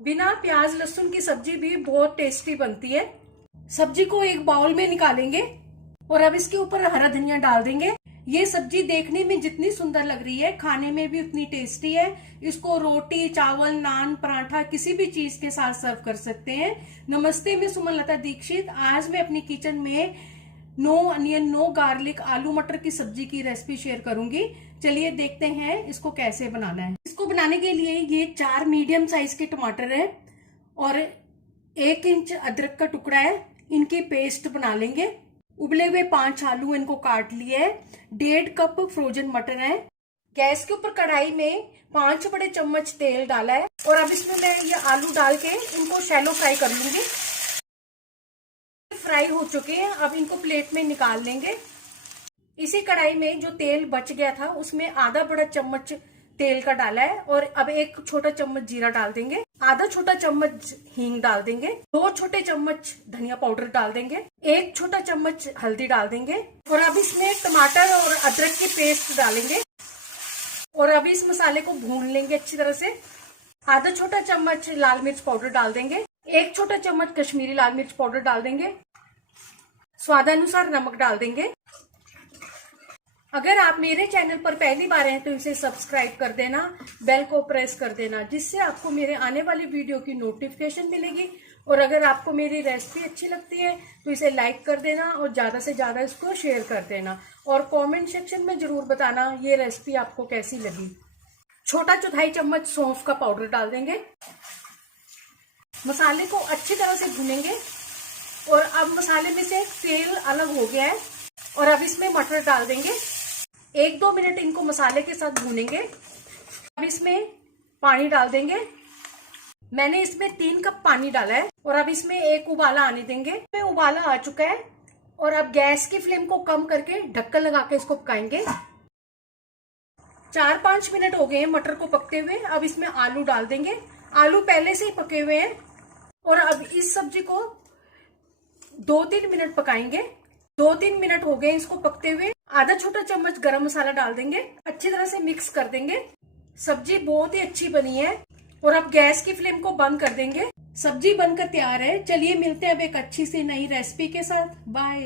बिना प्याज लहसुन की सब्जी भी बहुत टेस्टी बनती है। सब्जी को एक बाउल में निकालेंगे और अब इसके ऊपर हरा धनिया डाल देंगे। ये सब्जी देखने में जितनी सुंदर लग रही है, खाने में भी उतनी टेस्टी है। इसको रोटी, चावल, नान, पराठा किसी भी चीज के साथ सर्व कर सकते हैं। नमस्ते, मैं सुमनलता दीक्षित। आज मैं अपनी किचन में नो अनियन, नो गार्लिक, आलू मटर की सब्जी की रेसिपी शेयर करूंगी। चलिए देखते हैं इसको कैसे बनाना है। इसको बनाने के लिए ये 4 मीडियम साइज के टमाटर है और 1 इंच अदरक का टुकड़ा है। इनकी पेस्ट बना लेंगे। उबले हुए 5 आलू इनको काट लिए है। 1.5 कप फ्रोजन मटर है। गैस के ऊपर कढ़ाई में 5 बड़े चम्मच तेल डाला है और अब इसमें मैं ये आलू डाल के इनको शैलो फ्राई कर लूंगी। फ्राई हो चुके हैं, अब इनको प्लेट में निकाल लेंगे। इसी कढ़ाई में जो तेल बच गया था उसमें आधा बड़ा चम्मच तेल का डाला है और अब 1 छोटा चम्मच जीरा डाल देंगे। आधा छोटा चम्मच हींग डाल देंगे। 2 छोटे चम्मच धनिया पाउडर डाल देंगे। 1 छोटा चम्मच हल्दी डाल देंगे और अब इसमें टमाटर और अदरक की पेस्ट डालेंगे और अब इस मसाले को भून लेंगे अच्छी तरह से। आधा छोटा चम्मच लाल मिर्च पाउडर डाल देंगे। 1 छोटा चम्मच कश्मीरी लाल मिर्च पाउडर डाल देंगे। स्वादानुसार नमक डाल देंगे। अगर आप मेरे चैनल पर पहली बार हैं तो इसे सब्सक्राइब कर देना, बेल को प्रेस कर देना, जिससे आपको मेरे आने वाली वीडियो की नोटिफिकेशन मिलेगी। और अगर आपको मेरी रेसिपी अच्छी लगती है तो इसे लाइक कर देना और ज्यादा से ज्यादा इसको शेयर कर देना और कमेंट सेक्शन में जरूर बताना ये रेसिपी आपको कैसी लगी। छोटा चौथाई चम्मच सौंफ का पाउडर डाल देंगे। मसाले को अच्छी तरह से भूनेंगे और अब मसाले में से तेल अलग हो गया है और अब इसमें मटर डाल देंगे। 1-2 मिनट इनको मसाले के साथ भूनेंगे। अब इसमें पानी डाल देंगे। मैंने इसमें 3 कप पानी डाला है और अब इसमें 1 उबाला आने देंगे। इसमें उबाला आ चुका है और अब गैस की फ्लेम को कम करके ढक्कन लगा के इसको पकाएंगे। 4-5 मिनट हो गए हैं मटर को पकते हुए। अब इसमें आलू डाल देंगे। आलू पहले से ही पके हुए हैं और अब इस सब्जी को 2-3 मिनट पकाएंगे। 2-3 मिनट हो गए इसको पकते हुए। आधा छोटा चम्मच गरम मसाला डाल देंगे। अच्छी तरह से मिक्स कर देंगे। सब्जी बहुत ही अच्छी बनी है और अब गैस की फ्लेम को बंद कर देंगे। सब्जी बनकर तैयार है। चलिए मिलते हैं अब एक अच्छी सी नई रेसिपी के साथ। बाय।